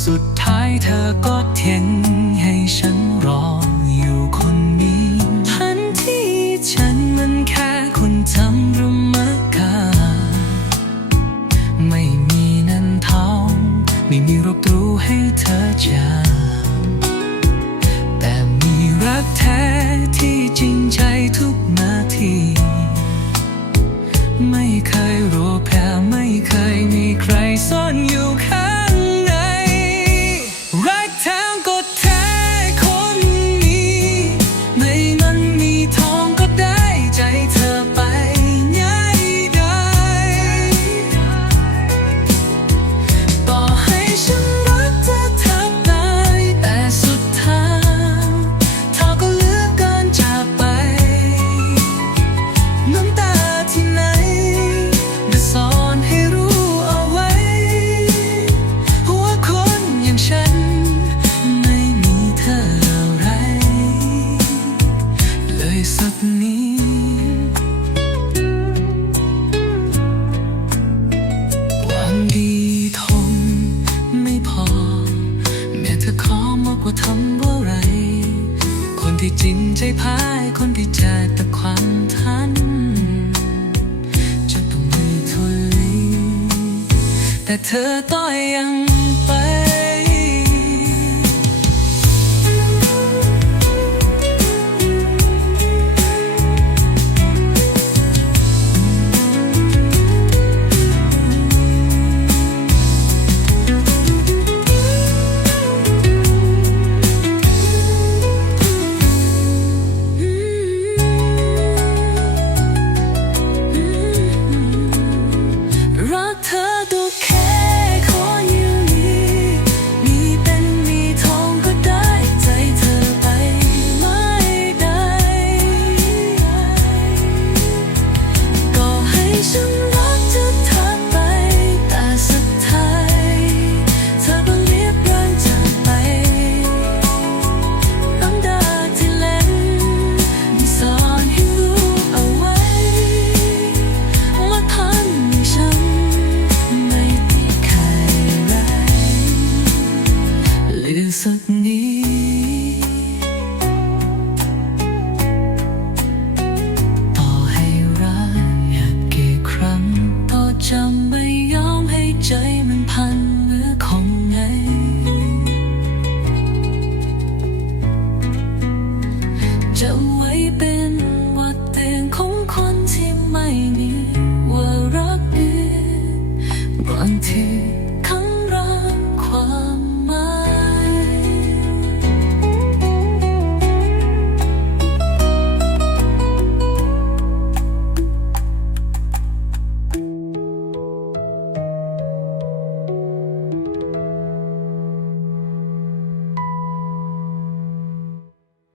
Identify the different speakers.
Speaker 1: สุดท้ายเธอก็เทนให้ฉันรออยู่คนนี้ทันที่ฉันมันแค่คนทำรุมกาไม่มีนันทองไม่มีรบรู้ให้เธอจำแต่มีรักแท้ที่จริงใจทุกนา ใจพายคนที่เจอแต่ความทัน จะต้องมีทุนลีแต่เธอต้อยยัง